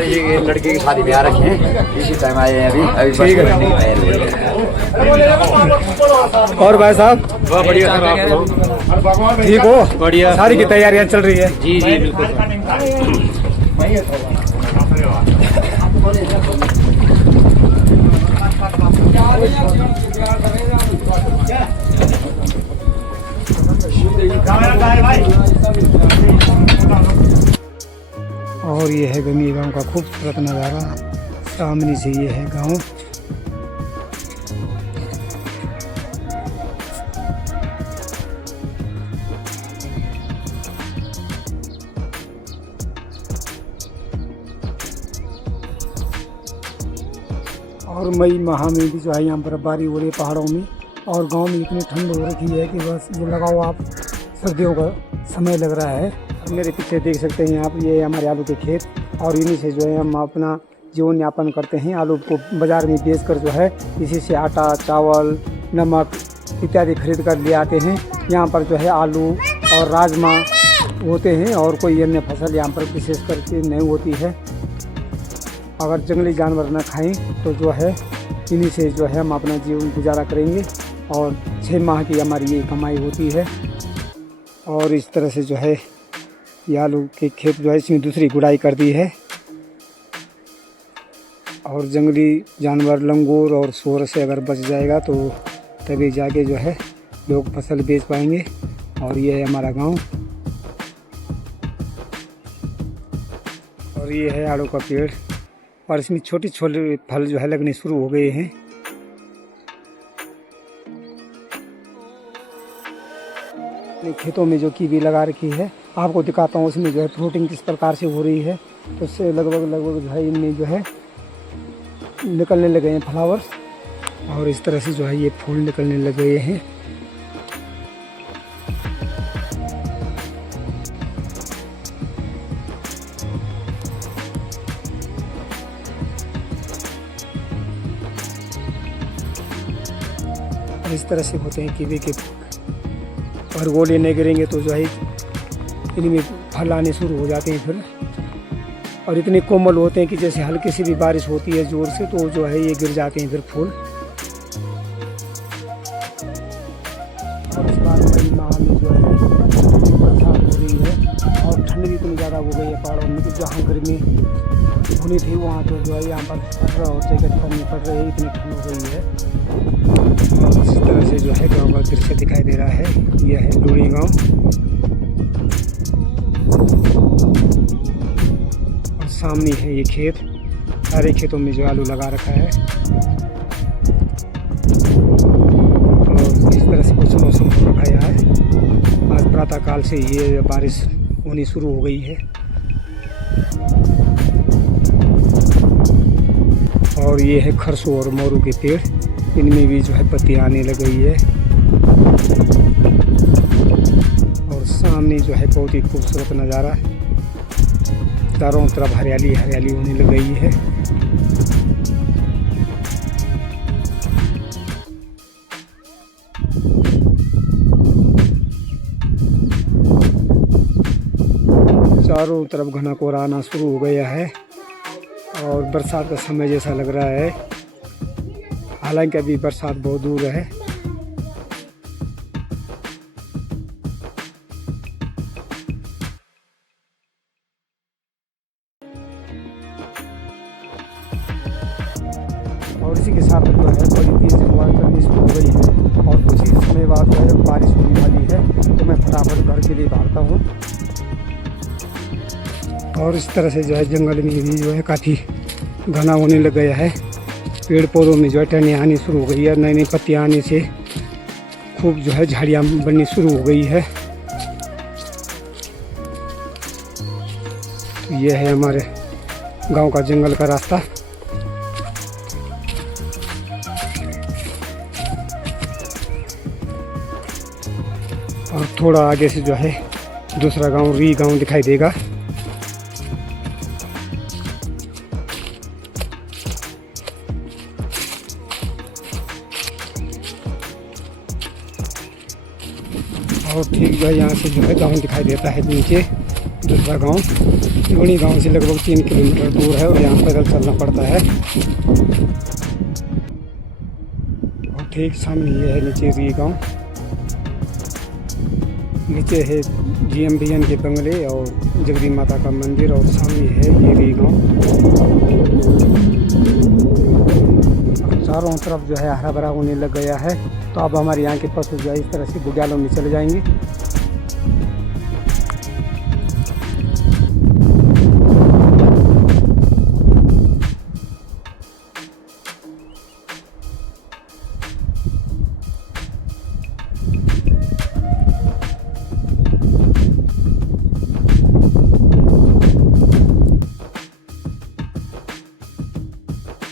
ये लड़के की शादी में आ रखे हैं, इसी टाइम आए हैं अभी ठीक है। और भाई साहब बढ़िया सर, आप ठीक हो? बढ़िया, सारी की तैयारियां चल रही है। जी जी बिल्कुल और ये है गंगी गांव का खूबसूरत नज़ारा, सामने से ये है गांव। और मई माह में भी जो है यहाँ बर्फबारी हो रही है पहाड़ों में। और गांव में इतनी ठंड हो रखी है कि बस ये लगाओ आप, सर्दियों का समय लग रहा है। मेरे पीछे देख सकते हैं आप, ये हमारे आलू के खेत। और इन्हीं से जो है हम अपना जीवन यापन करते हैं। आलू को बाज़ार में बेचकर जो है इसी से आटा, चावल, नमक इत्यादि खरीद कर ले आते हैं। यहाँ पर जो है आलू और राजमा होते हैं, और कोई अन्य फसल यहाँ पर विशेष करके नहीं होती है। अगर जंगली जानवर न खाएं तो जो है इन्हीं से जो है हम अपना जीवन गुजारा करेंगे। और 6 माह की हमारी ये कमाई होती है। और इस तरह से जो है ये आलू के खेत जो है इसमें दूसरी गुड़ाई कर दी है। और जंगली जानवर लंगूर और सूअर से अगर बच जाएगा तो तभी जाके जो है लोग फसल बेच पाएंगे। और ये है हमारा गांव। और ये है आड़ू का पेड़, और इसमें छोटे छोटे फल जो है लगने शुरू हो गए हैं। खेतों में जो कीवी लगा रखी है आपको दिखाता हूँ, उसमें जो है फ्रूटिंग किस प्रकार से हो रही है। उससे लगभग जो है इनमें जो है निकलने लगे हैं फ्लावर्स। और इस तरह से जो है ये फूल निकलने लग गए हैं। और इस तरह से होते हैं कीवी के और गोले नहीं गिरेंगे तो जो है इनमें फल आने शुरू हो जाते हैं फिर, और इतने कोमल होते हैं कि जैसे हल्की सी भी बारिश होती है ज़ोर से तो जो है ये गिर जाते हैं फिर फूल। और इस बार मई माह में जो है बरसात हो रही है और ठंड भी इतनी ज़्यादा हो गई है पहाड़ों में कि जहाँ गर्मी होनी थी वहाँ तो जो है यहाँ पर 18 और 13 ठंड पड़ रही है, इतनी ठंड हो गई है। और इस तरह से जो है गाँव का दृश्य दिखाई दे रहा है। यह है लूणी गाँव और सामने है ये खेत। सारे खेतों में जो आलू लगा रखा है और इस तरह से कुछ मौसम हो रखा है। आज प्रातः काल से ये बारिश होनी शुरू हो गई है और ये है खरसों और मोरू के पेड़, इनमें भी जो है पत्तियाँ आने लग गई है। और सामने जो है बहुत ही खूबसूरत नज़ारा, चारों तरफ हरियाली हरियाली होने लग गई है। चारों तरफ घना कोहरा आना शुरू हो गया है और बरसात का समय जैसा लग रहा है, हालांकि अभी बरसात बहुत दूर है। और इसी के साथ जो है बड़ी तेज हवा चलनी शुरू हो गई है और कुछ ही समय बाद जो है बारिश होने वाली है, तो मैं फटाफट घर के लिए भागता हूँ। और इस तरह से जो है जंगल में भी जो है काफ़ी घना होने लग गया है, पेड़ पौधों में जो है टहनियाँ आनी शुरू हो गई है, नई नई पत्तियाँ आने से खूब जो है झाड़ियाँ बननी शुरू हो गई है। तो ये है हमारे गांव का जंगल का रास्ता। और थोड़ा आगे से जो है दूसरा गांव री गांव दिखाई देगा। और ठीक जो है यहाँ से जो है गांव दिखाई देता है नीचे दूसरा गांव। लूणी गांव से लगभग 3 किलोमीटर दूर है और यहाँ पैदल चलना पड़ता है। और ठीक सामने ये है नीचे री गांव, नीचे है GMBN के बंगले और जगदी माता का मंदिर और सामने है ये री गांव। चारों तरफ जो है हरा भरा होने लग गया है, तो अब हमारे यहाँ के पशु जो है इस तरह से बुग्यालों में चले जाएंगे।